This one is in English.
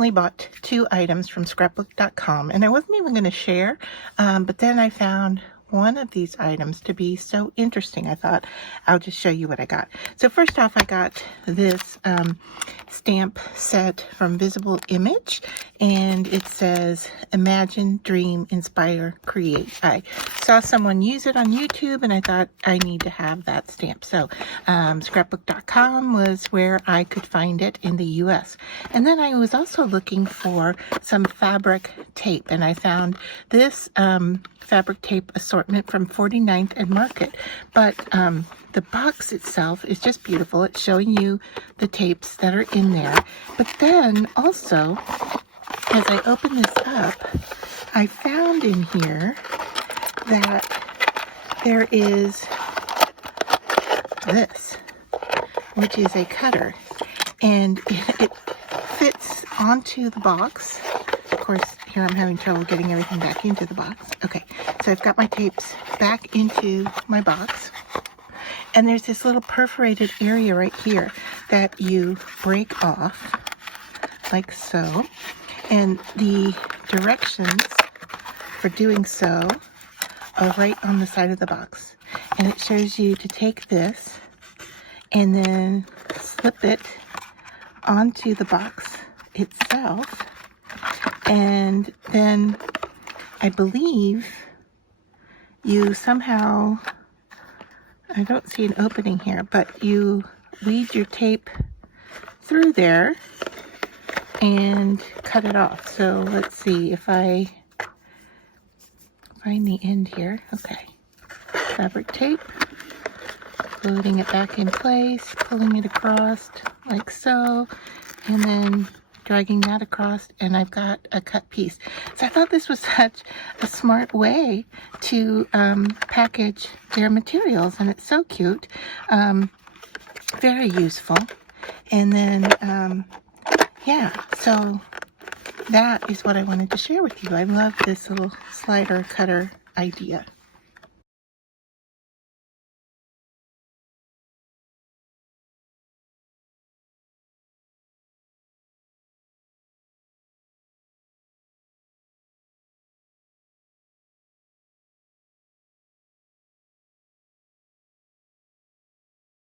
recently bought 2 items from scrapbook.com, and I wasn't even going to share, but then I found one of these items to be so interesting. I thought I'll just show you what I got. So first off, I got this stamp set from Visible Image, and it says Imagine, Dream, Inspire, Create. I saw someone use it on YouTube, and I thought I need to have that stamp. So scrapbook.com was where I could find it in the US. And then I was also looking for some fabric tape, and I found this fabric tape assortment from 49th and Market. But the box itself is just beautiful. It's showing you the tapes that are in there. But then also, as I open this up, I found in here that there is this, which is a cutter, and it fits onto the box. Of course, here I'm having trouble getting everything back into the box. Okay, so I've got my tapes back into my box, and there's this little perforated area right here that you break off like so, and the directions for doing so are right on the side of the box, and it shows you to take this and then slip it onto the box itself, and then I believe you somehow, I don't see an opening here, but you weave your tape through there and cut it off. So let's see if I find the end here. Okay, fabric tape, loading it back in place, pulling it across like so, and then dragging that across, and I've got a cut piece. So I thought this was such a smart way to package their materials, and it's so cute, very useful. And then yeah, so that is what I wanted to share with you. I love this little slider cutter idea.